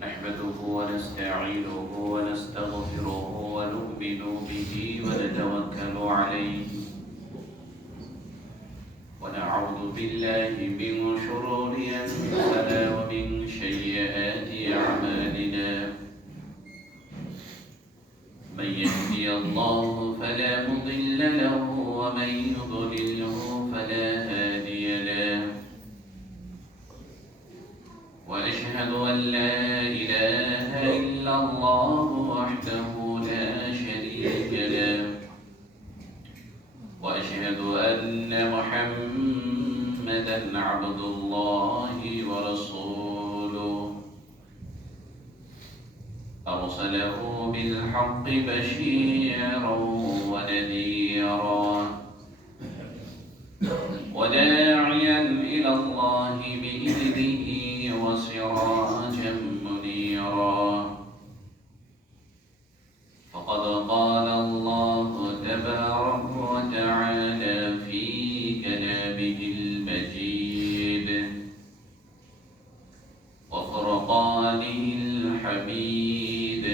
نحمده ونستعينه ونستغفره ونؤمن به ونتوكل عليه ونعوذ بالله من شرور أنفسنا ومن سيئات أعمالنا من يهدي الله فلا مضل له ومن يضلله فلا هادي له وأشهد أن لا إله إلا الله وحده لا شريك له وأشهد أن محمدًا عبد الله ورسوله أرسله بالحق بشيرًا ونذيرًا وداعيًا إلى الله بإذنه وسراجا منيرا فقد قال الله تبارك وتعالى في كلامه المجيد وفرقانه الحميد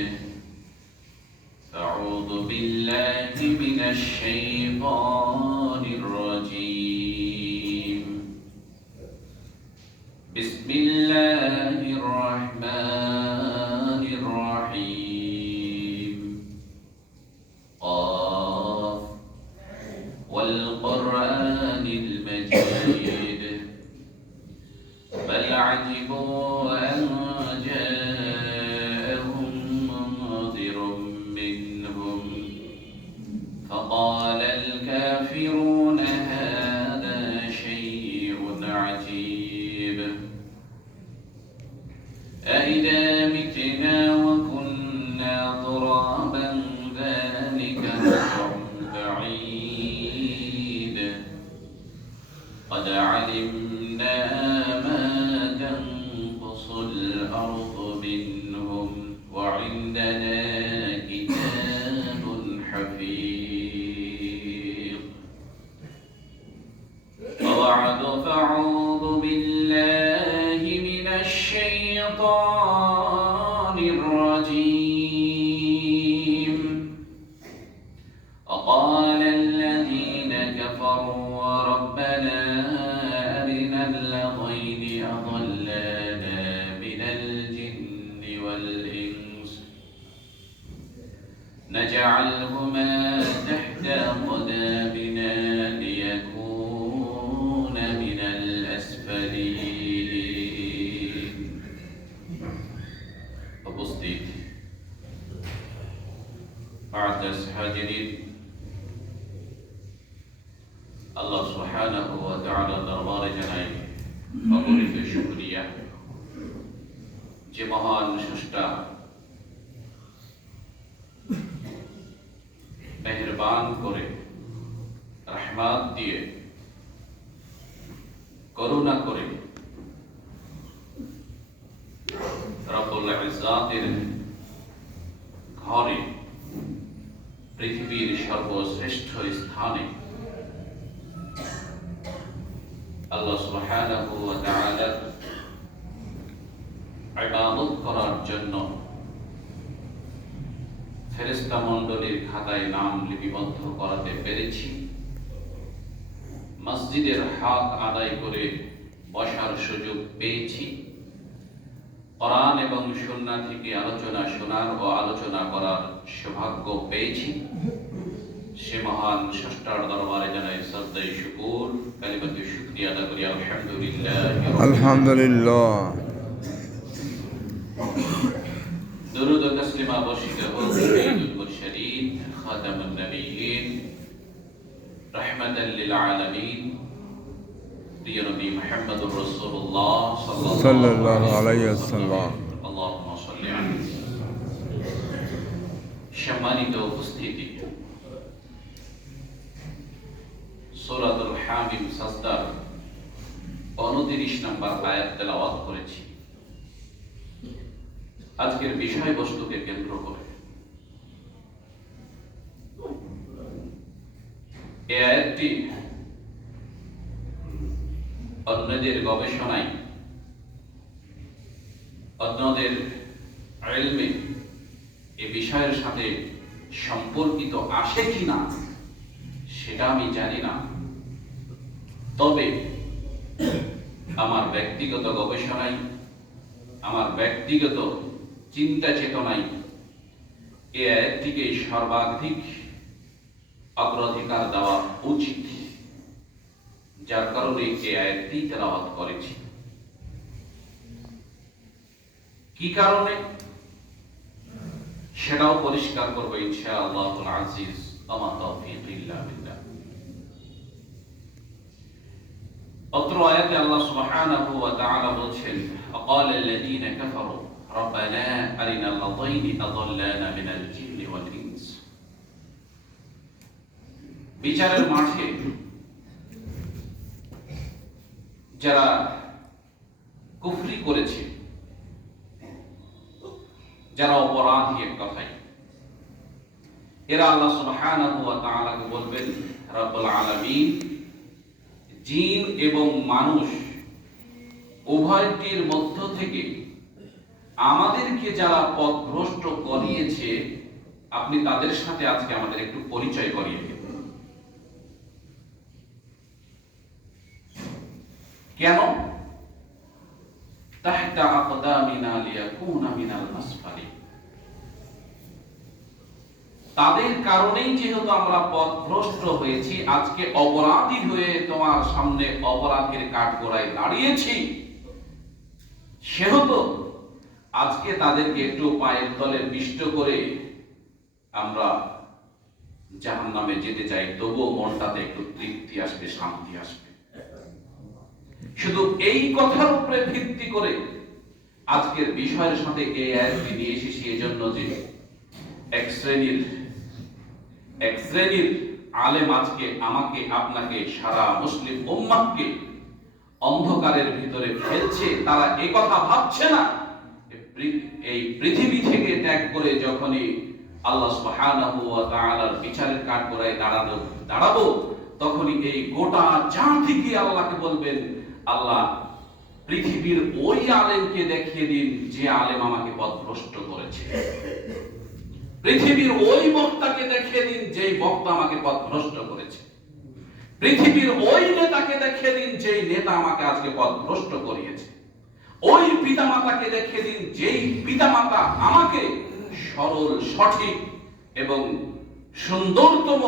أعوذ بالله من الشيطان الرجيم بسم الله الرحمن الرحيم قاف والقرآن المجيد بل عجبوا أن جاءهم منذر منهم فقال الكافرون هذا شيء عجيب أإذا متنا وكنا ترابا ذلك أمر بعيد قد علمنا ما تنقص الأرض منهم وعندنا كتاب حفيظ وبعد فأعوذ بالله من الشيطان الرجيم وقال الذين كفروا ربنا أرنا اللذين أضلانا من الجن والإنس نجعلهما تحت أقدامنا ليكون من الأسفلين উপস্থিত মুআজ্জাজ হাজিরিন আল্লাহ সুবহানাহু ওয়া তাআলার দরবারে জানাই অগণিত শুকরিয়া যে মহান স্রষ্টা মেহেরবান করে রহমত দিয়ে করুণা করে রব্বুল ইজ্জাতের ঘরে পৃথিবীর সর্বশ্রেষ্ঠ স্থানে আল্লাহ সুবহানাহু ওয়া তাআলার ইবাদত করার জন্য ফেরেশতা মণ্ডলীর খাতায় নাম লিপিবদ্ধ করাতে পেরেছি মসজিদের হক আদায় করে বসার সুযোগ পেয়েছি কোরআন এবং সুন্নাহ থেকে আলোচনা শোনার ও আলোচনা করার সৌভাগ্য পেয়েছি সে মহান স্রষ্টার দরবারে জানাই শ্রদ্ধা শুকর কালিমাতুশ শুকরিয়া আদা করি আলহামদুলিল্লাহ দুরূদ ও তাসলিমা বর্ষিত হোক সাইয়্যিদুল মুরসালিন খাতামুন নবিয়্যিন রাহমাতাল লিল আলামিন প্রিয় নবী মুহাম্মদুর রাসূলুল্লাহ সাল্লাল্লাহু আলাইহি ওয়াসাল্লাম আল্লাহুম্মা সাল্লি আলাইহি সম্মানিত উপস্থিতি সূরাতুল হামিম সাজদার 29 নম্বর আয়াত তেলাওয়াত করেছি আজকের বিষয়বস্তুকে কেন্দ্র করে এই আয়াতটি অন্যদের গবেষণায় অন্যদের ইলমে এ বিষয়ের সাথে সম্পর্কিত আসে কিনা সেটা আমি জানি না, তবে আমার ব্যক্তিগত গবেষণায়, আমার ব্যক্তিগত চিন্তা চেতনায় এই আয়াতটিকে সর্বাধিক অগ্রাধিকার দেওয়া উচিত, যার কারণে এই আয়াতটি তেলাওয়াত করেছি। কি কারণে সেটাও পরিষ্কার করবো ইনশাআল্লাহুল আজিজ। আমা তাওফীক ইল্লা বিল্লাহ। অত্র আয়াতে আল্লাহ সুবহানাহু ওয়া তাআলা বলছেন, আকালা আল্লাযীনা কাফারু রাব্বানা আরিনা আল্লাযাইনি আযাল্লানা মিনাল জিন্নি ওয়াল ইনস। বিচারের মাঠে যারা কুফরি করেছে, যারা অপরাধী, এক কথায় এরা আল্লাহ সুবহানাহু ওয়া তাআলাকে বলবেন, রব্বুল আলামিন, জিন এবং মানুষ উভয়টির মধ্য থেকে আমাদেরকে যারা পথভ্রষ্ট করিয়েছে, আপনি তাদের সাথে আজকে আমাদের একটু পরিচয় করিয়ে দিন। কেন? তাহতা আকদামিনা লিয়াকুনা মিনাল আসফালিন। তাদের কারণেই যেহেতু আমরা পথভ্রষ্ট হয়েছি, আজকে অপরাধী হয়ে তোমার সামনে অপরাধের কাঠগড়ায় দাঁড়িয়েছি, সেহেতু আজকে তাদেরকে একটু পায়ের তলে পিষ্ট করে আমরা জাহান্নামে যেতে চাই, তবুও মনটাতে একটু তৃপ্তি আসবে, শান্তি আসবে। শুধু এই কথার উপরে ভিত্তি করে আজকের বিষয়ের সাথে এই আয়াতটি নিয়ে এসেছি, এজন্য যে এক শ্রেণীর আলেম আজকে আমাকে, আপনাকে, সারা মুসলিম উম্মাহকে অন্ধকারের ভিতরে ফেলছে। তারা এই কথা ভাবছে না এই পৃথিবী থেকে ত্যাগ করে যখনই আল্লাহ সুবহানাহু ওয়া তাআলার বিচারের কাঠগড়ায় দাঁড়াবো, তখনই এই গোটা জাতিকে আল্লাহকে বলবেন, আল্লাহ পৃথিবীর ওই আলেমকে দেখিয়ে দিন যে আলেম আমাকে পথভ্রষ্ট করেছে, পৃথিবীর ওই বক্তাকে দেখিয়ে দিন যে বক্তা আমাকে পথভ্রষ্ট করেছে, পৃথিবীর ওই নেতাকে দেখিয়ে দিন যে নেতা আমাকে আজকে পথভ্রষ্ট করিয়েছে, ওই পিতামাতাকে দেখিয়ে দিন যেই পিতামাতা আমাকে সরল, সঠিক এবং সুন্দরতম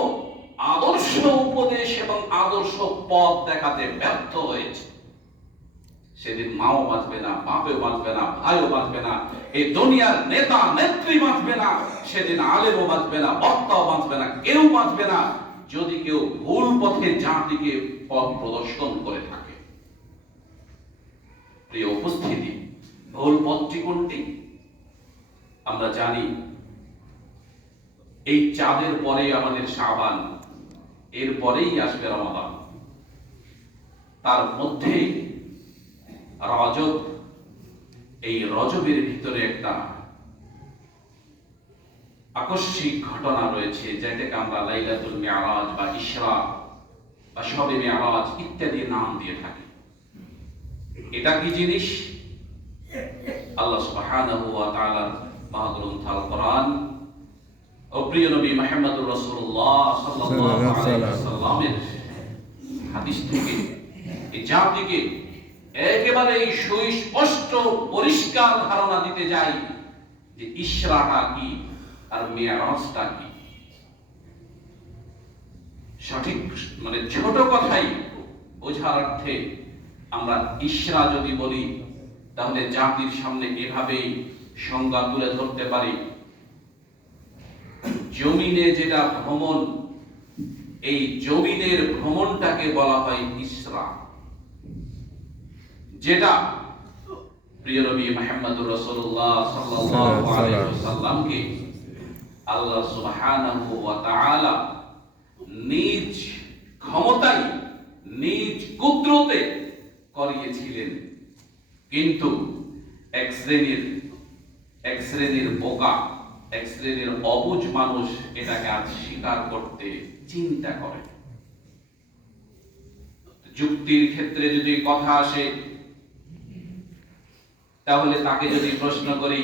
আদর্শ উপদেশ এবং আদর্শ পথ দেখাতে ব্যর্থ হয়েছে। সেদিন মাও বাঁচবে না, বাপেও বাঁচবে না, ভাইও বাঁচবে না, এই দুনিয়ার নেতা নেত্রী বাঁচবে না, সেদিন আলেমও বাঁচবে না, বক্তাও বাঁচবে না, কেউ বাঁচবে না, যদি কেউ ভুল পথে জাতিকে পথ প্রদর্শন করে থাকে। প্রিয় উপস্থিতি, ভুল পথটি কোনটি? আমরা জানি এই চাঁদের পরে আমাদের শাবান, এর পরেই আসবে রমাদান, তার মধ্যেই রজব। এই রজবের ভিতরে একটা আকস্মিক ঘটনা রয়েছে, যেটাকে আমরা লাইলাতুল মিরাজ বা ইসরা বা শবে মিরাজ ইত্যাদি নাম দিয়ে থাকি। এটা কি জিনিস? আল্লাহ সুবহানাহু ওয়া তাআলার মহাগ্রন্থ আল কোরআন ও প্রিয় নবী মুহাম্মদুর রাসূলুল্লাহ সাল্লাল্লাহু আলাইহি ওয়াসাল্লামের হাদিস থেকে এই জাতিকে একেবারে সুস্পষ্ট পরিষ্কার ধারণা দিতে যাই যে ইসরাটা কি আর মিরাজটা কি। সঠিক ছোট কথাই বোঝার অর্থে আমরা ইসরা যদি বলি, তাহলে জাতির সামনে এভাবেই সংজ্ঞা তুলে ধরতে পারি। জমিনে যেটা ভ্রমণ, এই জমিনের ভ্রমণটাকে বলা হয় ইসরা, যেটা প্রিয় নবী মুহাম্মদুর রাসূলুল্লাহ সাল্লাল্লাহু আলাইহি ওয়াসাল্লামকে আল্লাহ সুবহানাহু ওয়া তাআলা নিজ ক্ষমতায়, নিজ কুদরতে করিয়েছিলেন। কিন্তু এক শ্রেণীর বোকা, এক শ্রেণীর অবুঝ মানুষ এটাকে আজ স্বীকার করতে চিন্তা করে। যুক্তির ক্ষেত্রে যদি কথা আসে, তাহলে তাকে যদি প্রশ্ন করি,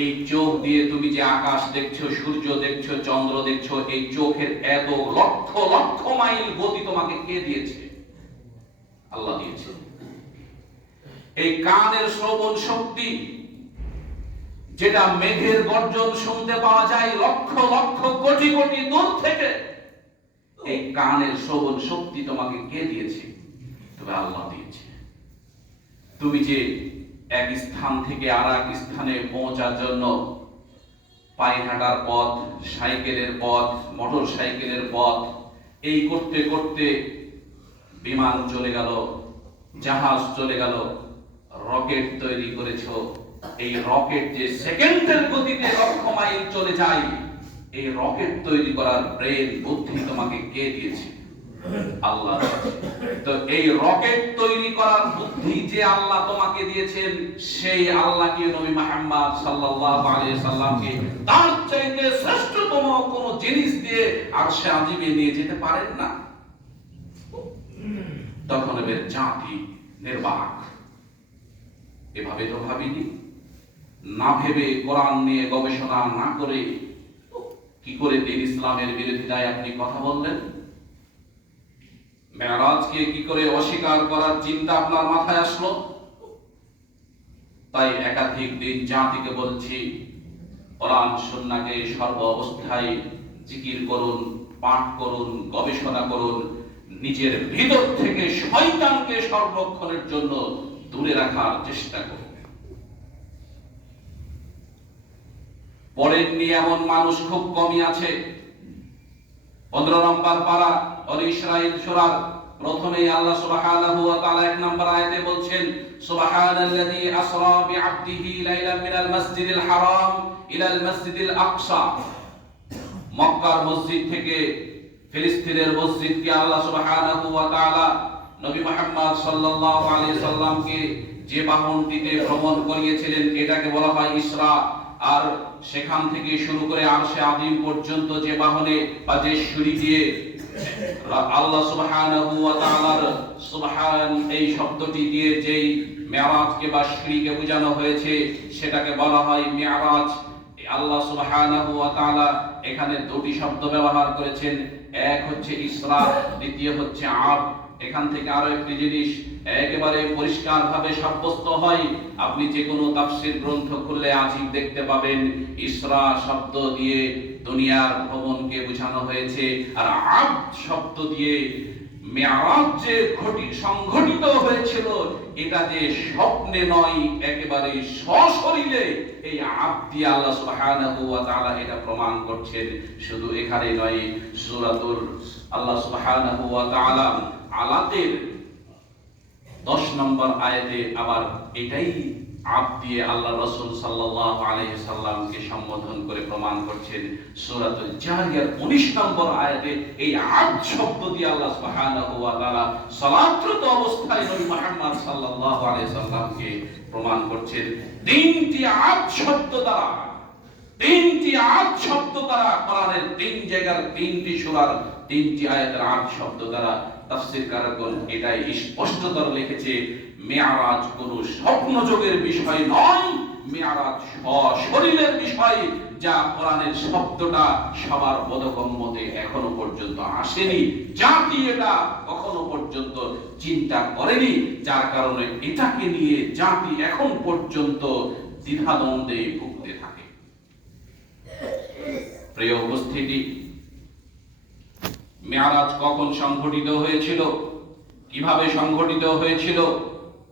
এই চোখ দিয়ে তুমি যে আকাশ দেখছো, সূর্য দেখছো, চন্দ্র দেখছো, এই চোখের এত লক্ষ লক্ষ মাইল গতি তোমাকে কে দিয়েছে? আল্লাহ দিয়েছে। এই কানের শ্রবণ শক্তি, যেটা মেঘের গর্জন শুনতে পাওয়া যায় লক্ষ লক্ষ কোটি কোটি দূর থেকে, এই কানের শ্রবণ শক্তি তোমাকে কে দিয়েছে? তবে আল্লাহ দিয়েছে। তুমি যে এক স্থান থেকে আর এক স্থানে পৌঁছার জন্য পায়ে হাঁটার পথ, সাইকেলের পথ, মোটর সাইকেলের পথ, এই করতে করতে বিমান চলে গেল, জাহাজ চলে গেল, রকেট তৈরি করেছো। এই রকেট যে সেকেন্ডের গতিতে লক্ষ মাইল চলে যায়, এই রকেট তৈরি করার ব্রেন, বুদ্ধি তোমাকে কে দিয়েছে? আল্লাহ। তো এই রকেট তৈরি করার বুদ্ধি যে আল্লাহ তোমাকে দিয়েছেন, সেই আল্লাহকে নবী মুহাম্মদ সাল্লাল্লাহু আলাইহি সাল্লামকে তার চাইতে শ্রেষ্ঠতম কোন জিনিস দিয়ে আরশে আজিমে নিয়ে যেতে পারেন না। তখন এর জাতি নির্বাক। এভাবে তো ভাবিনি, না ভেবে, কোরআন নিয়ে গবেষণা না করে কি করে দিন ইসলামের বিরোধিতায় আপনি কথা বললেন? মেরাজকে কি করে অস্বীকার করার চিন্তা আপনার মাথায় আসলো? তাই একাধিক দিন জাতিকে বলছি, কোরআন সুন্নাহকে সর্ব অবস্থায় জিকির করুন, পাঠ করুন, গবেষণা করুন, নিজের ভিতর থেকে শয়তানকে সর্বক্ষণের জন্য দূরে রাখার চেষ্টা করুন। পড়েননি এমন মানুষ খুব কমই আছে। 15 নম্বর পারা বনি ইসরাঈল সূরার প্রথমেই আল্লাহ সুবহানাহু ওয়া তাআলা 1 নম্বর আয়াতে বলছেন, সুবহানাল্লাযী আসরা বিআবদিহি লাইলাম মিনাল মাসজিদিল হারাম ইলাল মাসজিদিল আকসা। মক্কার মসজিদ থেকে ফিলিস্তিনের মসজিদকে আল্লাহ সুবহানাহু ওয়া তাআলা নবী মুহাম্মদ সাল্লাল্লাহু আলাইহি সাল্লামকে যে বাহনটিতে ভ্রমণ করিয়েছিলেন, এটাকে বলা হয় ইসরা। আর সেখান থেকে শুরু করে আরশে আযীম পর্যন্ত যে বাহনে বা যে সিঁড়ি দিয়ে আল্লাহ সুবহানাহু ওয়া তাআলার সুবহান এই শব্দটি দিয়ে যেই মেরাজকে বা সিঁড়িকে বোঝানো হয়েছে, সেটাকে বলা হয় মিরাজ। আল্লাহ সুবহানাহু ওয়া তাআলা এখানে দুটি শব্দ ব্যবহার করেছেন, এক হচ্ছে ইসরা, দ্বিতীয় হচ্ছে আব। এখান থেকে আরো একটি জিনিস একেবারে পরিষ্কার ভাবে সাব্যস্ত হয়। আপনি যে কোনো তাফসীর গ্রন্থ খুললে আজই দেখতে পাবেন ইসরা শব্দ দিয়ে দুনিয়ার ভ্রমণকে বোঝানো হয়েছে, আর আব শব্দ দিয়ে মেরাজ যে সংঘটিত হয়েছিল, এটা যে স্বপ্নে নয়, একেবারে সশরীরে এই আব দিয়ে আল্লাহ সুবহানাহু ওয়া তাআলা এটা প্রমাণ করছেন। শুধু এখানে নয়, সূরাতুল আল্লাহ সুবহানাহু ওয়া তাআলা আলাতের 10 নম্বর আয়াতে আবার এটাই আব দিয়ে আল্লাহ রাসূল সাল্লাল্লাহু আলাইহি সাল্লামকে সম্বোধন করে প্রমাণ করছেন। সূরাতুল জারিয়ার 19 নম্বর আয়াতে এই আব শব্দ দিয়ে আল্লাহ সুবহানাহু ওয়া তাআলা সালাতরত অবস্থায় নবী মুহাম্মদ সাল্লাল্লাহু আলাইহি সাল্লামকে প্রমাণ করছেন। তিনটি আব শব্দ দ্বারা কোরআনের 3 জায়গার 3টি সূরার 3টি আয়াতের আব শব্দ দ্বারা তাফসীরকারগণ এটাই স্পষ্টতর লিখেছে, মিরাজ কোনো স্বপ্নযোগের বিষয় নয়, মিরাজ সশরীরের বিষয়, যা কোরআনের শব্দটা সবার বোধগম্যতে এখনো পর্যন্ত আসেনি। জাতি এটা কখনো পর্যন্ত চিন্তা করেনি, যার কারণে এটাকে নিয়ে জাতি এখন পর্যন্ত দ্বিধাদ্বন্দ্বে ভুগতে থাকে। প্রিয় উপস্থিতি, মেরাজ কখন সংঘটিত হয়েছিল, কিভাবে সংঘটিত হয়েছিল,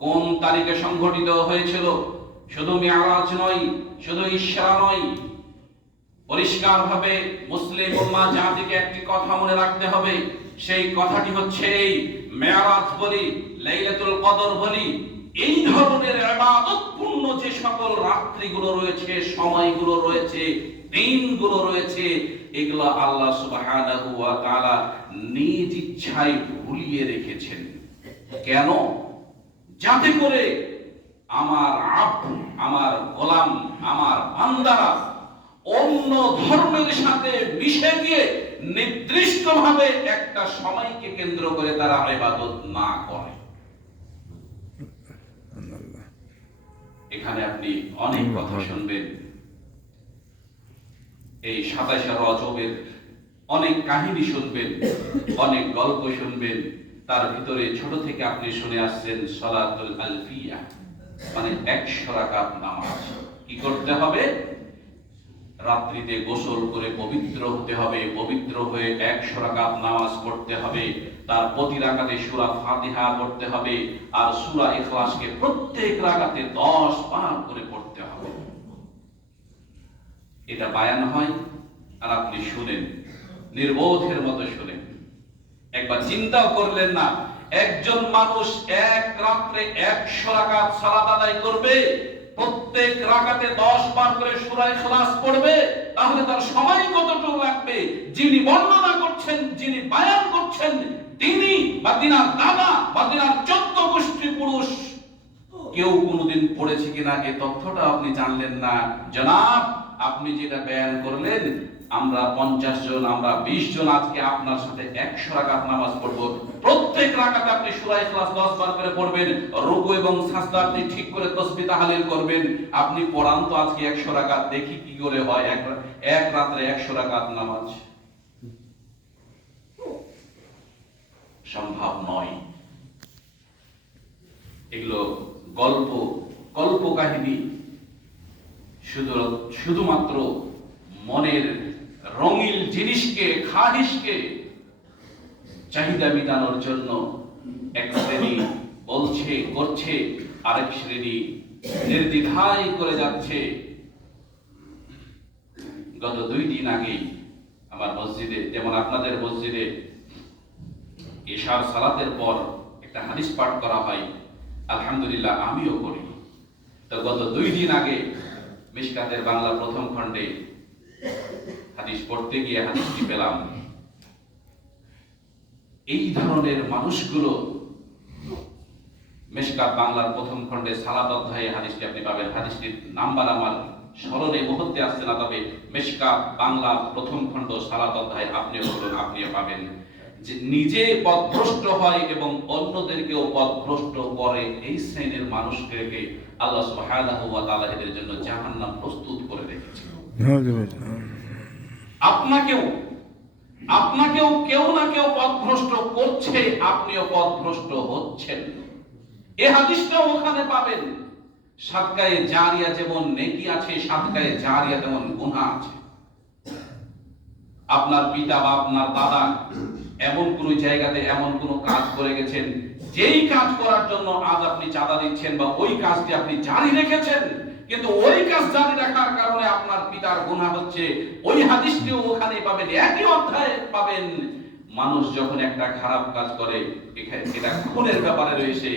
কোন তারিখে সংঘটিত হয়েছিল? শুধু মেরাজ নয়, শুধু ইসরা নয়, পরিষ্কারভাবে মুসলিম উম্মাহ জাতিকে একটি কথা মনে রাখতে হবে। সেই কথাটি হচ্ছে এই মেরাজ বলি, লাইলাতুল কদর বলি, এই ধরনের ইবাদতপূর্ণ যে সকল রাত্রিগুলো রয়েছে, সময়গুলো রয়েছে, দিনগুলো রয়েছে, এগুলো আল্লাহ সুবহানাহু ওয়া তাআলা নিজ ইচ্ছায় ভুলিয়ে রেখেছেন। কেন? যাতে করে আমার আব্দ, আমার গোলাম, আমার বান্দারা অন্য ধর্মের সাথে মিশে গিয়ে নির্দিষ্টভাবে একটা সময়কে কেন্দ্র করে তারা ইবাদত না করে। এখানে আপনি অনেক কথা শুনবেন। এই 27 রজবের অনেক কাহিনী শুনবেন, অনেক গল্প শুনবেন। তার ভিতরে ছোট থেকে আপনি শুনে আসছেন সালাতুল আলফিয়া, মানে 100 রাকাত নামাজ। কি করতে হবে? রাত্রিতে গোসল করে পবিত্র হতে হবে, পবিত্র হয়ে 100 রাকাত নামাজ পড়তে হবে। তার প্রতি রাকাতে সূরা ফাতিহা পড়তে হবে, আর সূরা ইখলাসকে প্রত্যেক রাকাতে 10 বার করে পড়তে হবে। এটা বায়ান হয় আর আপনি শুনেন, নির্বোধের মতো শুনেন। একবার চিন্তাও করলেন না, একজন মানুষ এক রাত্রে 100 রাকাত সালাত আদায় করবে, প্রত্যেক রাকাতে 10 বার করে সূরা ইখলাস পড়বে, তাহলে তার সময় কতটুকু লাগবে? যিনি বর্ণনা করছেন, যিনি বায়ান করছেন, তিনি বা তিনার দাদা বা তিনার 14 গোষ্ঠী পুরুষ কেউ কোনোদিন পড়েছে কিনা এই তথ্যটা আপনি জানলেন না। জনাব, আপনি যেটা বয়ান করলেন, আমরা 50 জন, আমরা 20 জন আজকে আপনার সাথে 100 রাকাত নামাজ পড়ব। প্রত্যেক রাকাতে আপনি সূরা ইখলাস 10 বার করে পড়বেন, রুকু এবং সাজদা আপনি ঠিক করে তাসবিহ তাহলিল করবেন। আপনি পড়ান তো আজকে 100 রাকাত, দেখি কি করে হয় এক রাতে 100 রাকাত নামাজ। সম্ভব নয়। এগুলো গল্প, কল্প কাহিনী, শুধুমাত্র মনের রঙিন জিনিসকে, খাহিশকে চাহিদা মেটানোর জন্য এক শ্রেণী বলছে, করছে, আরেক শ্রেণী নির্দ্বিধায় করে যাচ্ছে। গত 2 দিন আগে আমার মসজিদে, যেমন আপনাদের মসজিদে ইশার সালাতের পর একটা হাদিস পাঠ করা হয়, আলহামদুলিল্লাহ আমিও করি। তো গত 2 দিন আগে মিশকাতের বাংলা প্রথম খণ্ডে হাদিস পড়তে গিয়ে হাদিসটি পেলাম। এই ধরনের মানুষগুলো, মিশকাত বাংলার প্রথম খণ্ডে সালাত অধ্যায়ে হাদিসটি আপনি পাবেন। হাদিসটির নাম্বার আমার স্মরণে মুহূর্তে আসছে না, তবে মিশকাত বাংলা প্রথম খণ্ড সালাত অধ্যায় আপনিও পড়ুন, আপনিও পাবেন। যে নিজে পথভ্রষ্ট হয় এবং অন্যদেরকেও পথভ্রষ্ট করে, এই শ্রেণীর মানুষদেরকে আল্লাহ সুবহানাহু ওয়া তাআলা এদের জন্য জাহান্নাম প্রস্তুত করে রেখেছে। আপনাকেও কেউ না কেউ পথভ্রষ্ট করছে, আপনিও পথভ্রষ্ট হচ্ছেন। এই হাদিসটাও ওখানে পাবেন। সাদকায়ে জারিয়া যেমন নেকি আছে, সাদকায়ে জারিয়া তেমন গুনাহ আছে। আপনার পিতা বা আপনার দাদা এমন কোন জায়গাতে এমন কোন কাজ করে গেছেন, যেই কাজ করার জন্য আজ আপনি চাঁদা দিচ্ছেন, বা ওই কাজটি আপনি জারি রেখেছেন, কিন্তু ওই কাজ জারি রাখার কারণে আপনার পিতার গুনাহ হচ্ছে। ওই হাদিসটিও ওখানে পাবেন, একই অধ্যায়ে পাবেন। মানুষ যখন একটা খারাপ কাজ করে, এটা খুনের ব্যাপারে রয়েছে,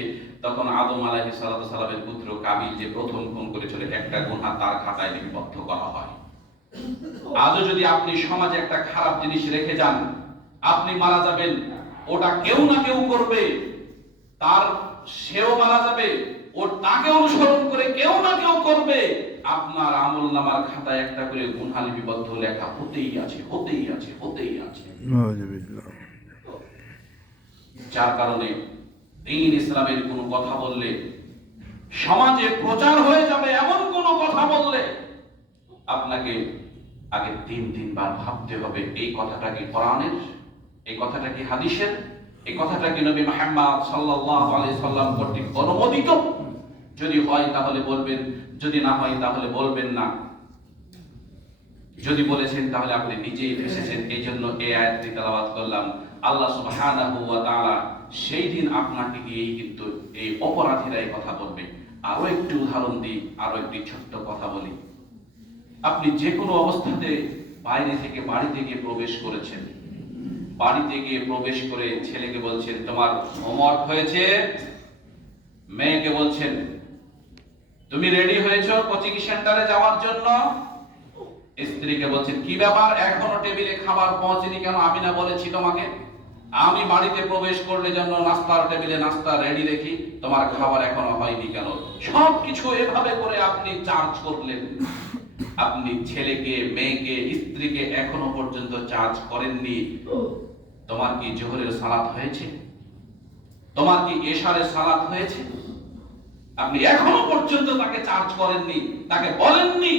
তখন আদম আলাইহিস সালামের পুত্র কাবিল যে প্রথম খুন করেছিল, একটা গুনাহ তার খাতায় লিপিবদ্ধ করা হয়। আজও যদি আপনি সমাজে একটা খারাপ জিনিস রেখে যান, আপনি মারা যাবেন, ওটা কেউ না কেউ করবে, তার সেও মারা যাবে, ও তাকে অনুসরণ করে কেউ না কেউ করবে। আপনার আমলনামার খাতায় একটা করে গুনাহ লিপিবদ্ধ লেখা হতেই আছে, হতেই আছে, হতেই আছে। যার কারণে দ্বীন ইসলামের কোনো কথা বললে, সমাজে প্রচার হয়ে যাবে এমন কোনো কথা বললে, আপনাকে আগে 3 বার ভাবতে হবে, এই কথাটা কি কোরআনের, এই কথাটা কি হাদিসের, এই কথাটা কি নবী মুহাম্মদ সাল্লাল্লাহু আলাইহি সাল্লাম কর্তৃক অনুমোদিত। যদি হয় তাহলে বলবেন, যদি না হয় তাহলে বলবেন না। যদি বলেছেন তাহলে আপনি নিজেই ফেসেছেন। এই জন্য এই আয়াতটি তেলাওয়াত করলাম। আল্লাহ সুবহানাহু ওয়া তাআলা সেই দিন আপনাকে দিয়েই কিন্তু এই অপরাধীরাই কথা বলবে। আরো একটি উদাহরণ দিই, আরো একটি ছোট্ট কথা বলি। আপনি যে কোনো অবস্থাতে বাইরে থেকে বাড়িতে গিয়ে প্রবেশ করেছেন, বাড়িতে গিয়ে প্রবেশ করে ছেলেকে বলছেন তোমার হোমওয়ার্ক হয়েছে, মেয়েকে বলছেন তুমি রেডি হয়েছো কোচিং সেন্টারে যাওয়ার জন্য, স্ত্রীকে বলছেন কি ব্যাপার এখনো টেবিলে খাবার পৌঁছেনি কেন, আমি না বলেছি তোমাকে আমি বাড়িতে প্রবেশ করলে জন্য নাস্তার টেবিলে নাস্তা রেডি রেখি, তোমার খাবার এখনো হয়নি কেন। সবকিছু এভাবে করে আপনি চার্জ করলেন। আপনি ছেলেকে, মেয়েকে, স্ত্রীকে এখনো পর্যন্ত চার্জ করেননি। তোমার কি জোহরের সালাত হয়েছে? তোমার কি এশারের সালাত হয়েছে? আপনি এখনো পর্যন্ত তাকে চার্জ করেননি, তাকে বলেননি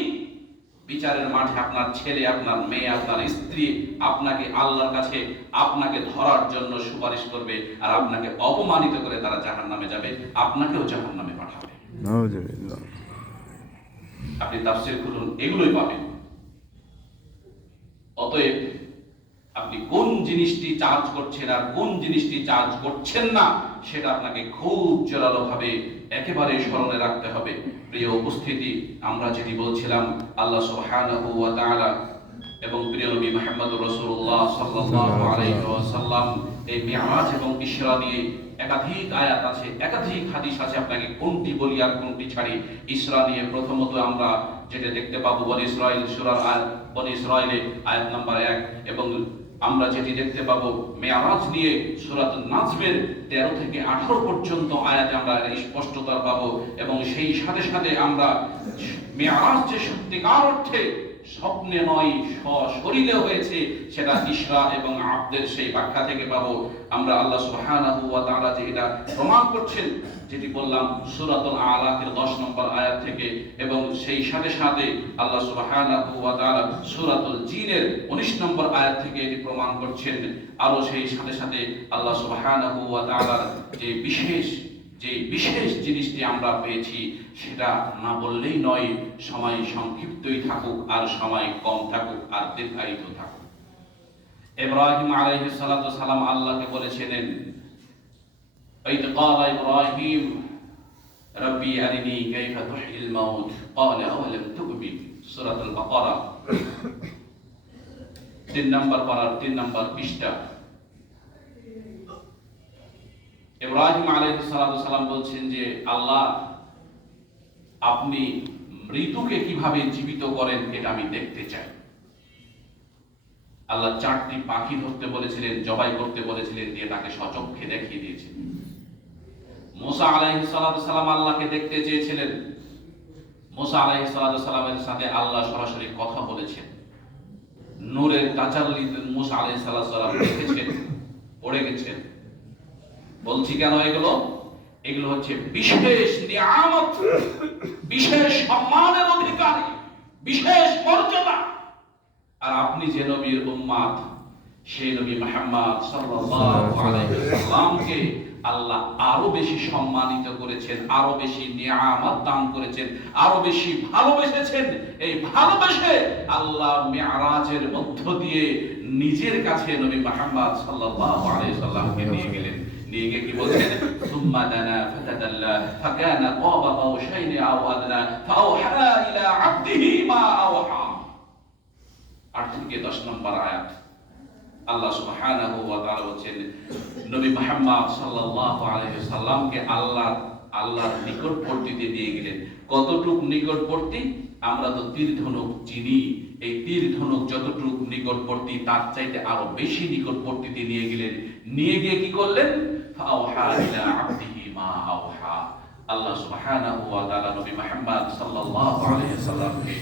বিচারের মাঠে আপনার ছেলে, আপনার মেয়ে, আপনার স্ত্রী আপনাকে আল্লাহর কাছে আপনাকে ধরার জন্য সুপারিশ করবে, আর আপনাকে অপমানিত করে তারা জাহান্নামে যাবে, আপনাকেও জাহান্নামে পাঠাবে। নাউজুবিল্লাহ। আপনি তাফসীর খুলুন, এগুলোই পাবেন। অতএব আপনি কোন জিনিসটি চার্জ করছেন আর কোন জিনিসটি চার্জ করছেন না, সেটা আপনাকে খুব জোরালো ভাবে একেবারে স্মরণে রাখতে হবে। প্রিয় উপস্থিতি, আমরা যেটি বলছিলাম, আল্লাহ সুবহানাহু ওয়া তাআলা এবং প্রিয় নবী মুহাম্মদুর রাসূলুল্লাহ সাল্লাল্লাহু আলাইহি ওয়াসাল্লাম এই মিরাজ এবং ইসরা নিয়ে একাধিক আয়াত আছে, একাধিক হাদিস আছে। আপনাকে কোনটি বলি আর কোনটি ছাড়ি। ইসরা নিয়ে প্রথমত আমরা যেটা দেখতে পাবো বনী ইসরাইল সূরার আয়াত, বনী ইসরাইলে আয়াত নাম্বার 1, এবং আমরা যেটি দেখতে পাবো মেরাজ নিয়ে সূরাতুন নাজমের 13 থেকে 18 পর্যন্ত আয়াতে আমরা স্পষ্টতা পাবো। এবং সেই সাথে সাথে আমরা মেরাজ যে সত্যিকার অর্থে স্বপ্নে নয় সশরীরে হয়েছে, সেটা ইসরা এবং আব্দের সেই ব্যাখ্যা থেকে পাবো আমরা। আল্লাহ সুবহানাহু ওয়া তাআলা যে এটা প্রমাণ করছেন, যেটি বললাম সূরাতুল আলাকের 10 নম্বর আয়াত থেকে, এবং সেই সাথে সাথে আল্লাহ সুবহানাহু ওয়া তাআলা সূরাতুল জিনের 19 নম্বর আয়াত থেকে এটি প্রমাণ করছেন। আরো সেই সাথে সাথে আল্লাহ সুবহানাহু ওয়া তাআলার যে বিশেষ জিনিসটি আমরা পেয়েছি, সেটা না বললেই নয়। সময় সংক্ষিপ্তই থাকুক আর সময় কম থাকুক আর দীর্ঘায়িত থাকুক। ইব্রাহিম আলাইহিস সালাতু সালাম আল্লাহকে বলেছিলেন, ওয়াইদ ক্বালা ইব্রাহিম রব্বি আরিনি কাইফা তুহয়িল মাউত ক্বালা আওয়ালাম তু'মিন, সূরাতুল বাকারা 3 নম্বর পারার 3 নম্বর পৃষ্ঠা। ইব্রাহিম আলাইহিস সালাম বলছেন যে আল্লাহ, আপনি মৃত্যুকে কিভাবে জীবিত করেন এটা আমি দেখতে চাই। আল্লাহ 4টি পাখি ধরতে বলেছিলেন, জবাই করতে বলেছিলেন, দিয়ে তাকে সচক্ষে দেখিয়ে দিয়েছেন। মুসা আলাইহিস সালাম আল্লাহকে দেখতে চেয়েছিলেন। মুসা আলাইহিস সালামের সাথে আল্লাহ সরাসরি কথা বলেছেন। নূরের তাজাল্লি মুসা আলাইহিস সালাম দেখেছেন, পড়ে গেছেন। বলছি কেন এগুলো হচ্ছে বিশেষ নিয়ামত, বিশেষ সম্মানের অধিকারী, বিশেষ মর্যাদা। আর আপনি যে নবীর উম্মত, সেই নবী মুহাম্মদ সাল্লাল্লাহু আলাইহি ওয়াসাল্লামকে আল্লাহ আরো বেশি সম্মানিত করেছেন, আরো বেশি নিয়ামত দান করেছেন, আরো বেশি ভালোবেসেছেন। এই ভালোবেসে আল্লাহ মিরাজের মধ্য দিয়ে নিজের কাছে নবী মুহাম্মদ সাল্লাল্লাহু আলাইহি ওয়াসাল্লামকে নিয়ে গেলেন। নিয়ে গিয়ে কি বলছেন? সুম্মা দানা ফাতাদাল্লা ফাকানা কাবা কাওসাইনি আও আদনা ফাআওহা ইলা আবদিহি মা আওহা। 8 থেকে 10 নম্বর আয়াত। আল্লাহ সুবহানাহু ওয়া তাআলা বলেন, নবী মুহাম্মদ সাল্লাল্লাহু আলাইহি ওয়াসাল্লামকে আল্লাহর নিকটবর্তীতে নিয়ে গেলেন। কতটুক নিকটবর্তী? আমরা তো তীর ধনুক চিনি। এই তীর ধনুক যতটুক নিকটবর্তী, তার চাইতে আরো বেশি নিকটবর্তীতে নিয়ে গেলেন। নিয়ে গিয়ে কি করলেন? ফাআওহা ইলা আবদিহি মা আওহা। আল্লাহ সুবহানাহু ওয়া তাআলা নবী মুহাম্মদ সাল্লাল্লাহু আলাইহি ওয়াসাল্লামকে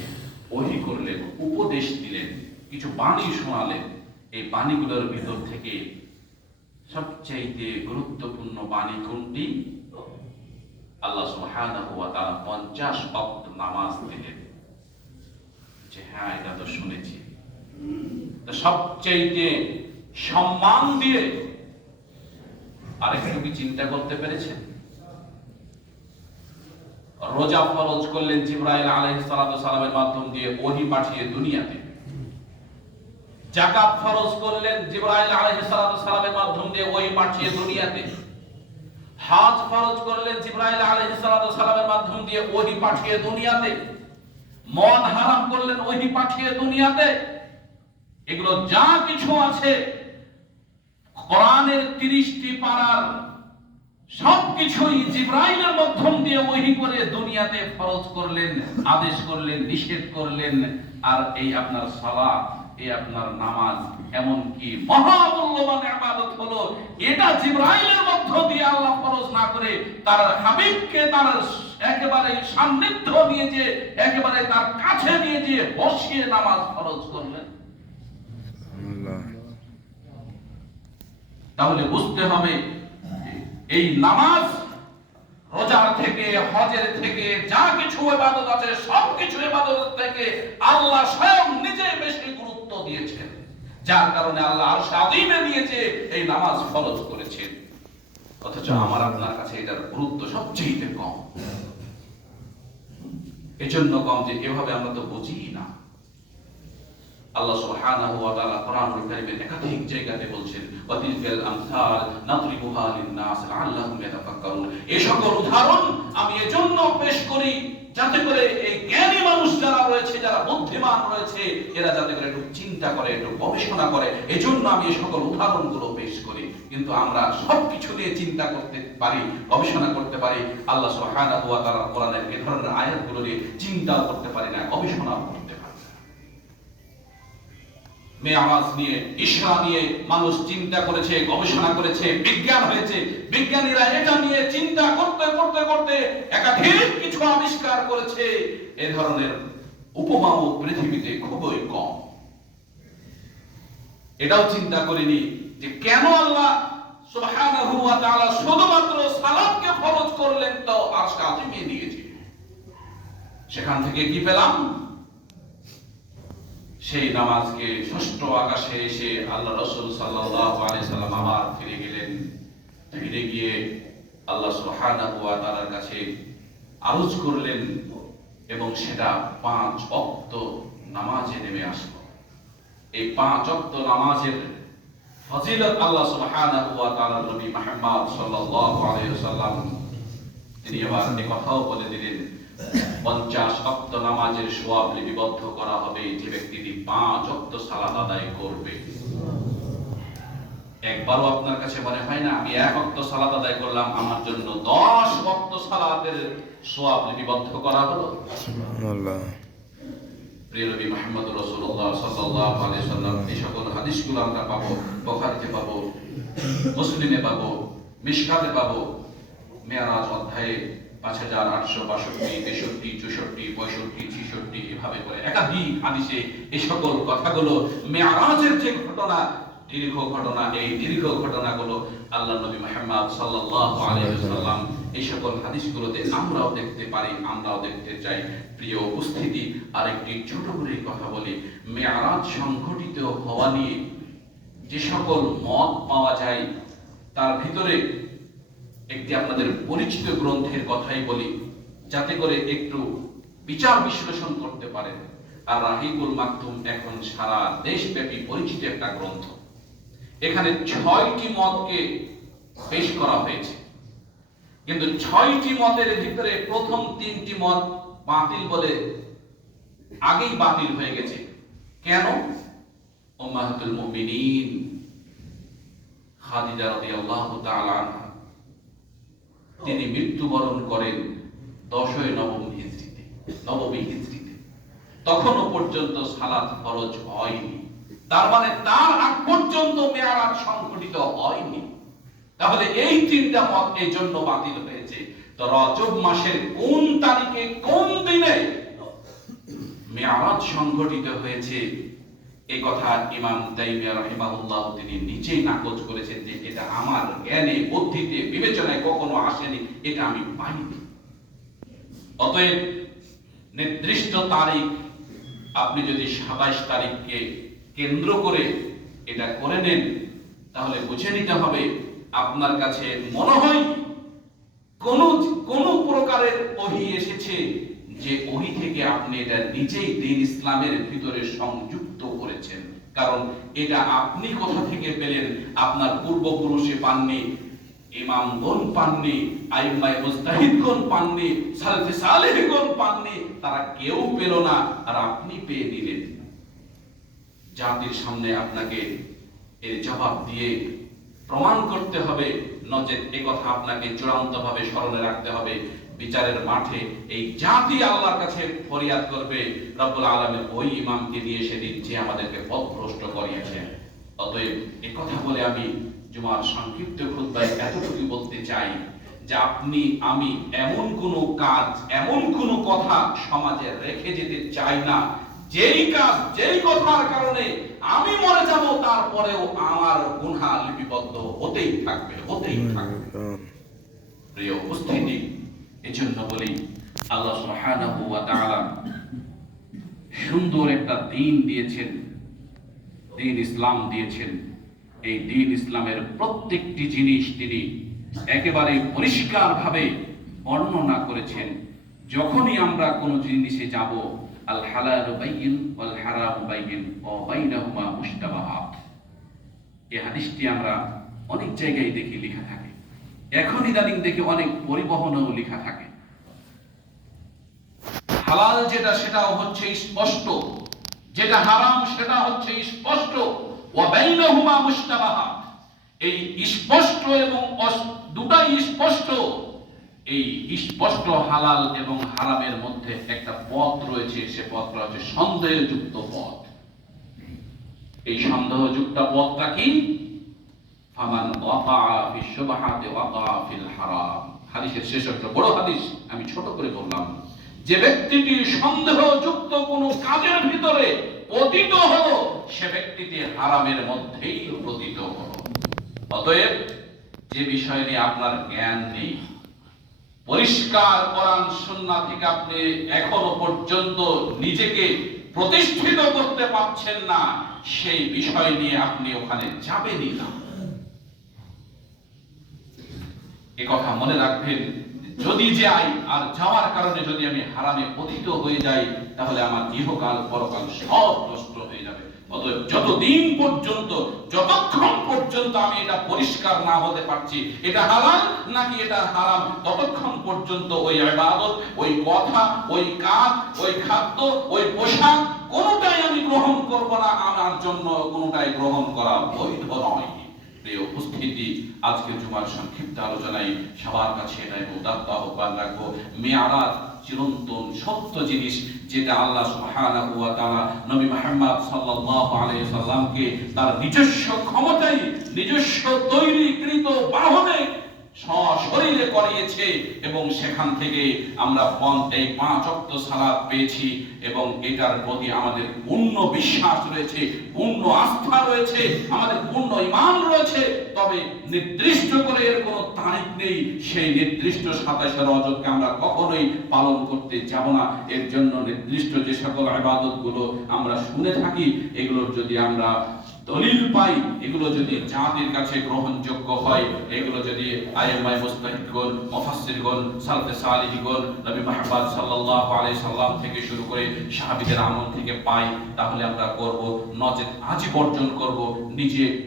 ওহী করলেন, উপদেশ দিলেন, কিছু বাণী শোনালেন। এই বাণীগুলোর ভিতর থেকে সবচেয়ে গুরুত্বপূর্ণ বাণী কোনটি? আল্লাহ সুবহানাহু ওয়া তাআলা 50 ওয়াক্ত নামাজ দিলেন। যে হ্যাঁ, এটা তো শুনেছি। তো সবচেয়ে সম্মান দিয়ে আরেকটু কি চিন্তা করতে পেরেছেন? রোজা ফরজ করলেন জিবরাইল আলাইহিস সালামের মাধ্যম দিয়ে ওহী পাঠিয়ে দুনিয়াতে। যাকাত ফরজ করলেন জিবরাইল আলাইহিস সালামের মাধ্যম দিয়ে ওহী পাঠিয়ে দুনিয়াতে। হজ ফরজ করলেন জিবরাইল আলাইহিস সালামের মাধ্যম দিয়ে ওহী পাঠিয়ে দুনিয়াতে। মদ হারাম করলেন ওহী পাঠিয়ে দুনিয়াতে। এগুলো যা কিছু আছে কোরআনের 30টি পারার সবকিছুই জিবরাইলের মাধ্যম দিয়ে ওহী করে দুনিয়াতে ফরজ করলেন, আদেশ করলেন, নিষেধ করলেন। আর এই আপনার সালাত, এই আপনার নামাজ, এমন কি মহামূল্যবান ইবাদত হলো, এটা জিবরাইলের মধ্য দিয়ে আল্লাহ ফরজ না করে তার হাবিবকে তার একেবারে সান্নিধ্য নিয়ে যে, একেবারে তার কাছে নিয়ে যে বসিয়ে নামাজ ফরজ করলেন। তাহলে বুঝতে হবে এই নামাজ রোজার থেকে, হজের থেকে, যা কিছু ইবাদত আছে সবকিছু ইবাদত থেকে আল্লাহ স্বয়ং নিজে বেশি গুরুত্ব দিয়েছেন, যার কারণে আল্লাহ আরশ আযীমে দিয়েছে এই নামাজ ফরজ করেছেন। অথচ আমার আপনার কাছে এটার গুরুত্ব সবচেয়ে কম। এজন্য কম যে এভাবে আমরা তো বুঝি না। আল্লাহ সুবহানাহু ওয়া তাআলা কোরআনুল কারীমের একাধিক জায়গাতে বলছেন, ওয়াতিলকাল আমসাল নাদরিবুহা লিন-নাস লাআল্লাহুম ইয়াতাফাক্কারুন। এই সকল উদাহরণ আমি এজন্য পেশ করি যাতে করে এই জ্ঞানী মানুষ যারা রয়েছে, যারা বুদ্ধিমান রয়েছে, এরা যাতে করে একটু চিন্তা করে, একটু গবেষণা করে। এজন্য আমি এই সকল উদাহরণগুলো পেশ করি। কিন্তু আমরা সবকিছু নিয়ে চিন্তা করতে পারি, গবেষণা করতে পারি, আল্লাহ সুবহানাহু ওয়া তাআলা কোরআনের এই ধরনের আয়াতগুলো নিয়ে চিন্তাও করতে পারি না, গবেষণাও করতে পারি না। মেয়ারাজ নিয়ে, ইসরা নিয়ে মানুষ চিন্তা করেছে, গবেষণা করেছে, বিজ্ঞান হয়েছে। বিজ্ঞানীরা এটা নিয়ে চিন্তা করতে করতে করতে একাধিক কিছু আবিষ্কার করেছে। এই ধরনের উপমাও পৃথিবীতে খুবই কম। এটাও চিন্তা করিনি যে কেন আল্লাহ সুবহানাহু ওয়া তাআলা শুধুমাত্র সালাতকে ফরজ করলেন, তো আরশ আযীমে দিয়েছে। সেখান থেকে কি পেলাম? সেই নামাজকে ষষ্ঠ আকাশে এসে আল্লাহ রাসূল সাল্লাল্লাহু আলাইহি সাল্লাম আবার ফিরে গেলেন। ফিরে গিয়ে আল্লাহ সুবহানাহু ওয়া তাআলার কাছে আরজ করলেন এবং সেটা 5 ওয়াক্ত নামাজে নেমে আসলো। এই 5 ওয়াক্ত নামাজের ফজিলত আল্লাহ সুবহানাহু ওয়া তাআলার নবী মুহাম্মদ সাল্লাল্লাহু আলাইহি ওয়াসাল্লাম তিনি আবার এই কথাও বলে দিলেন, 50 ওয়াক্ত নামাজের সওয়াব লিপিবদ্ধ করা হবে যে ব্যক্তিটি 5 ওয়াক্ত সালাত আদায় করবে। একবারও আপনার কাছে মনে হয় না আমি 1 ওয়াক্ত সালাত আদায় করলাম, আমার জন্য 10 ওয়াক্ত সালাতের সওয়াব লিপিবদ্ধ করা হলো? সুবহানাল্লাহ। প্রিয় নবী মুহাম্মদ রাসূলুল্লাহ সাল্লাল্লাহু আলাইহি ওয়াসাল্লাম এই সকল হাদিসগুলো আমরা পাবো, বুখারীতে পাবো, মুসলিমে পাবো, মিশকাতে পাবো। মেরাজ অধ্যায়ে 5862, 63, 64, 65, 66 এভাবে করে একাধিক হাদিসে এই সকল কথাগুলো, মেরাজের যে ঘটনা, দীর্ঘ ঘটনা, এই দীর্ঘ ঘটনাগুলো আল্লাহ নবী মুহাম্মদ সাল্লাল্লাহু আলাইহি ওয়াসাল্লাম এই সকল হাদিসগুলোতে আমরাও দেখতে পারি, আমরাও দেখতে চাই। প্রিয় উপস্থিতি, আরেকটি ছোট করে কথা বলি। মেরাজ সংঘটিত হওয়া নিয়ে যে সকল মত পাওয়া যায় তার ভিতরে একটি আপনাদের পরিচিত গ্রন্থের কথাই বলি, যাতে করে একটু বিচার বিশ্লেষণ করতে পারেন। আর রাহিকুল মাকতুম এখন সারা দেশব্যাপী পরিচিত একটা গ্রন্থ। এখানে 6টি মতকে পেশ করা হয়েছে, কিন্তু 6টি মতের ভিতরে প্রথম 3টি মত বাতিল বলে আগেই বাতিল হয়ে গেছে। কেন? উম্মাহাতুল মুমিনিন খাদিজা রাদিয়াল্লাহু তাআলা আনহা তিনি মৃত্যুবরণ করেন 10ই নববী হিজরিতে। তখনও পর্যন্ত সালাত ফরজ হয়নি। তার মানে তার আগ পর্যন্ত মেরাজ সংঘটিত হয়নি। তাহলে এই 3টা মত এই জন্য বাতিল হয়েছে। তো রজব মাসের কোন তারিখে, কোন দিনে মেরাজ সংঘটিত হয়েছে, এই কথা ইমাম তাইমিয়া রাহিমাহুল্লাহ তিনি নিজেই নাকচ করেছেন যে এটা আমার জ্ঞানে, বুদ্ধিতে, বিবেচনায় কখনো আসেনি, এটা আমি পাইনি। অতএব নির্দিষ্ট তারিখ আপনি যদি 27 তারিখকে কেন্দ্র করে এটা করে নেন, তাহলে বুঝে নিতে হবে আপনার কাছে মনে হয় কোন প্রকারের ওহী এসেছে যে ওহী থেকে আপনি এটা নিজেই দ্বীন ইসলামের ভিতরে সংযুক্ত করেছেন। কারণ এটা আপনি কোথা থেকে পেলেন? আপনার পূর্বপুরুষে পাননি, ইমামগণ পাননি, আইম্মায়ে মুজতাহিদগণ পাননি, সালফে সালেহগণ পাননি, তারা কেউ পেল না, আর আপনি পেয়ে নিলেন। জাতির সামনে আপনাকে এর জবাব দিয়ে প্রমাণ করতে হবে, নচেত এই কথা আপনাকে চূড়ান্তভাবে স্মরণে রাখতে হবে। বিচারের মাঠে এই জাতি আল্লাহর কাছে ফরিয়াদ করবে, রব্বুল আলামিন ওই ইমামকে দিয়ে সেদিন যে আমাদেরকে পথভ্রষ্ট করিয়েছেন। অতএব এই কথা বলে আমি জুমার সংক্ষিপ্ত খুতবায় এতটুকু বলতে চাই যে আপনি আমি এমন কোন কাজ, এমন কোন কথা সমাজে রেখে যেতে চাই না যেই কাজ, যেই কথার কারণে আমি মরে যাব, তারপরেও আমার গুনাহ লিপিবদ্ধ হতেই থাকবে। প্রিয় উপস্থিতি, এজন্য বলি আল্লাহ সুবহানাহু ওয়া তাআলা সুন্দর একটা দ্বীন দিয়েছেন, দ্বীন ইসলাম দিয়েছেন। এই দ্বীন ইসলামের প্রত্যেকটি জিনিস তিনি একেবারে পরিষ্কারভাবে বর্ণনা করেছেন। যখনই আমরা কোনো জিনিসে যাব, আল হালালু বাইয়িন ওয়াল হারামু বাইয়িন ওয়া বাইনাহুমা মুশতাবাহাত, এই হাদিসটি আমরা অনেক জায়গায় দেখি লেখা থাকে। এখন ইদানিং দেখি অনেক পরিবহনেও লেখা থাকে। হালাল যেটা সেটা হচ্ছে স্পষ্ট, যেটা হারাম সেটা হচ্ছে স্পষ্ট। ওয়া বাইনাহুমা মুশতাবাহাত, এই স্পষ্ট এবং দুটাই স্পষ্ট। এই স্পষ্ট হালাল এবং হারামের মধ্যে একটা পথ রয়েছে, সে পথটা হচ্ছে সন্দেহযুক্ত পথ। এই সন্দেহযুক্ত পথটা কি? ফামান ওয়াকা ফি শুবহাতি ওয়াকা ফিল হারাম। হাদিসের শেষ একটা বড় হাদিস আমি ছোট করে বললাম, যে ব্যক্তিটি সন্দেহযুক্ত কোনো কাজের ভিতরে পতিত হলো, সে ব্যক্তিটি হারামের মধ্যেই পতিত হলো। অতএব যে বিষয় নিয়ে আপনার জ্ঞান নেই, পরিষ্কার কোরআন সুন্নাহ থেকে আপনি এখনো পর্যন্ত নিজেকে প্রতিষ্ঠিত করতে পারছেন না, সেই বিষয় নিয়ে আপনি ওখানে যাবেনই না। এ কথা মনে রাখবেন, যদি যাই আর যাওয়ার কারণে যদি আমি হারামে পতিত হয়ে যাই, তাহলে আমার ইহকাল পরকাল সব নষ্ট হয়ে যাবে। অতএব যতদিন পর্যন্ত, যতক্ষণ পর্যন্ত আমি এটা পরিষ্কার না হতে পারছি এটা হালাল নাকি এটা হারাম, ততক্ষণ পর্যন্ত ওই ইবাদত, ওই কথা, ওই কাজ, ওই খাদ্য, ওই পোশাক কোনোটাই আমি গ্রহণ করব না। আমার জন্য কোনোটাই গ্রহণ করা বৈধ নয়। প্রিয় উপস্থিতি, আজকের জুমার সংক্ষিপ্ত আলোচনায় সবার কাছে এটাই উদাত্ত আহ্বান রাখবো, মেয়ারাজ চিরন্তন সত্য জিনিস, যেটা আল্লাহ সুবহানাহু ওয়া তাআলা নবী মুহাম্মদ সাল্লাল্লাহু আলাইহি সাল্লামকে তার নিজস্ব ক্ষমতায়, নিজস্ব তৈরিকৃত বাহনে সশরীরে করিয়েছে, এবং সেখান থেকে আমরা এই 5 ওয়াক্ত সালাত পেয়েছি, এবং এটার প্রতি আমাদের পূর্ণ বিশ্বাস রয়েছে, পূর্ণ আস্থা রয়েছে, আমাদের পূর্ণ ঈমান রয়েছে। তবে নির্দিষ্ট করে এর কোনো তারিখ নেই, সেই নির্দিষ্ট 27 রজবকে আমরা কখনোই পালন করতে যাব না। এর জন্য নির্দিষ্ট যে সকল ইবাদতগুলো আমরা শুনে থাকি, এগুলোর যদি আমরা দলিল পাই, এগুলো যদি জাতির কাছে গ্রহণযোগ্য হয়, এগুলো যদি আইএমআই মুস্তাহিদগণ, মুফাসসিরগণ, সালফে সালিহগণ নবী মুহাম্মদ সাল্লাল্লাহু আলাইহি সাল্লাম থেকে শুরু করে সাহাবীদের আমল থেকে পাই, তাহলে আমরা করব। নচেত আজই বর্জন করব,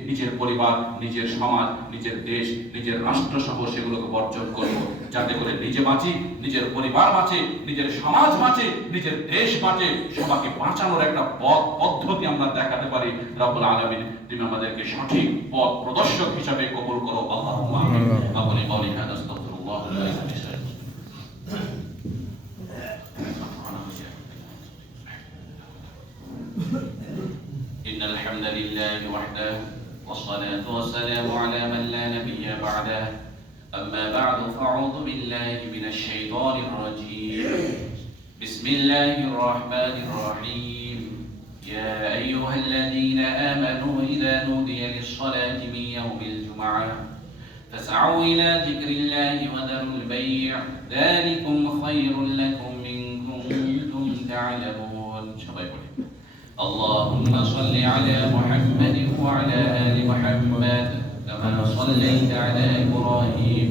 নিজের পরিবার, নিজের সমাজ, নিজের দেশ, নিজের রাষ্ট্র সহ সেগুলোকে বর্জন করব, যাতে করে নিজে বাঁচি, নিজের পরিবার বাঁচে, নিজের সমাজ বাঁচে, নিজের দেশ বাঁচে, সবাইকে বাঁচানোর একটা পদ্ধতি আমরা দেখাতে পারি। রব্বুল আলামিন তুমি আমাদেরকে সঠিক পথ প্রদর্শক হিসেবে কবুল করো। আল্লাহুম্মা আমিন। আকুলু কওলি হাযা আস্তাগফিরুল্লাহ লা ইলাহা ইল্লা হুয়া। ইন্নাল হামদালিল্লাহি ওয়াহদাহু والصلاة والسلام على من لا نبي بعده أما بعد فأعوذ بالله من الشيطان الرجيم بسم الله الرحمن الرحيم يا أيها الذين آمنوا إذا نودي للصلاة من يوم الجمعة فاسعوا إلى ذكر الله وذروا البيع ذلكم خير لكم إن كنتم تعلمون. اللهم صل على محمد وعلى آل محمد كما صليت على إبراهيم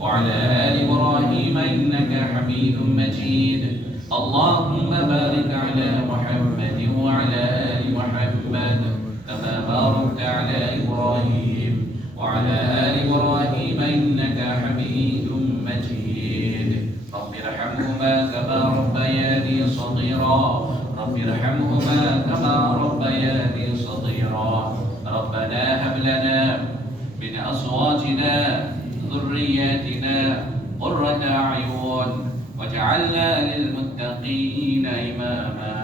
وعلى آل إبراهيم إنك حميد مجيد. اللهم بارك على محمد وعلى آل محمد كما باركت على إبراهيم وعلى آل إبراهيم إنك حميد مجيد. رب ارحمهما كما ربياني صغيرا رب ارحمهما كما ربياني صغيرا. ربنا هب لنا من أزواجنا ذرياتنا قرة أعين واجعلنا للمتقين إماما.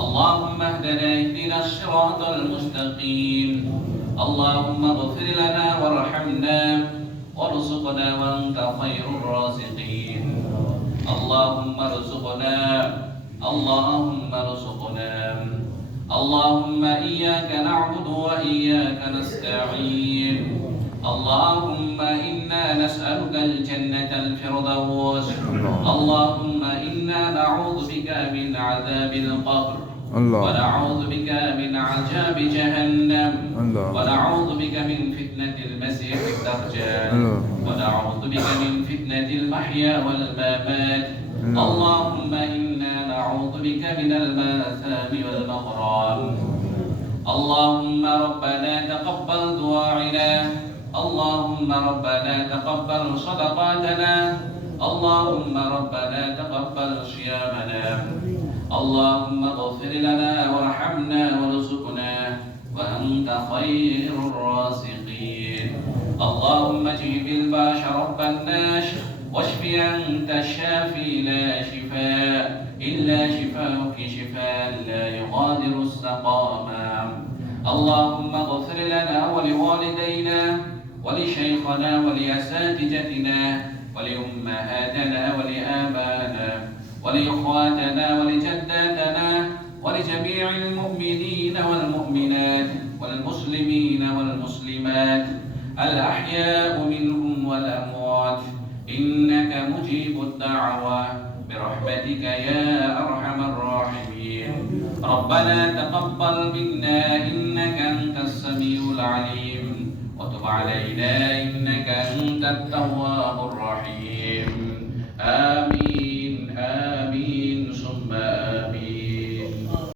اللهم اهدنا الصراط المستقيم. اللهم اغفر لنا وارحمنا وارزقنا وأنت خير الرازقين. اللهم ارزقنا اللهم ارزقنا. اللهم إياك نعبد وإياك نستعين اللهم إنا نسألك الجنة الفردوس. اللهم إنا نعوذ بك من عذاب القبر، ونعوذ بك من عذاب جهنم، ونعوذ بك من فتنة المسيح الدجال، ونعوذ بك من فتنة المحيا والممات. اللهم إنا نعوذ بك من المآثام والمغرام. اللهم ربنا تقبل دعاءنا، اللهم ربنا تقبل صدقاتنا، اللهم ربنا تقبل صيامنا. اللهم اغفر لنا وارحمنا وارزقنا وأنت خير الرازقين. اللهم اجب الباش رب الناس واشف أنت الشافي لا شفاء إلا شفاءك شفاء لا يغادر سقما. اللهم اغفر لنا ولوالدينا ولشيخنا ولأساتذتنا ولأمهاتنا ولآبائنا ولإخواتنا ولجداتنا ولجميع المؤمنين والمؤمنات والمسلمين والمسلمات الأحياء منهم والأموات، إنك مجيب الدعوة برحمتك يا أرحم الراحمين. ربنا تقبل منا إنك أنت السميع العليم، وتب علينا إنك أنت التواب الرحيم. آمين.